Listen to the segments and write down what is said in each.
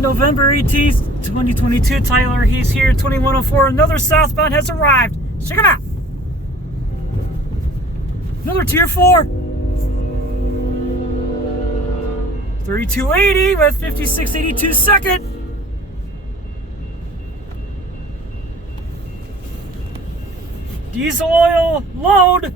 Alright, November 18th, 2022, Tyler, he's here, 2104, another southbound has arrived. Check him out. Another tier 4. 3280 with 5682 second. Diesel oil load.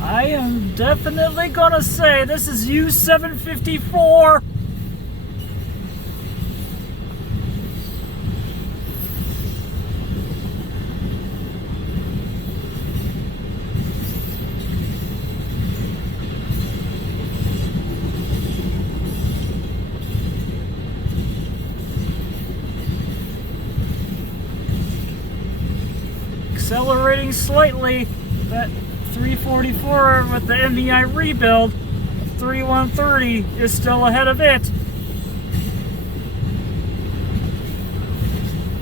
I am definitely gonna say this is U754. Accelerating slightly, that 344 with the MVI rebuild, 3130 is still ahead of it.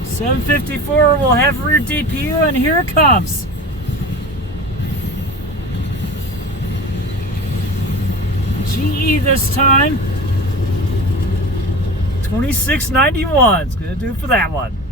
754 will have rear DPU, and here it comes. GE this time. 2691 is gonna do for that one.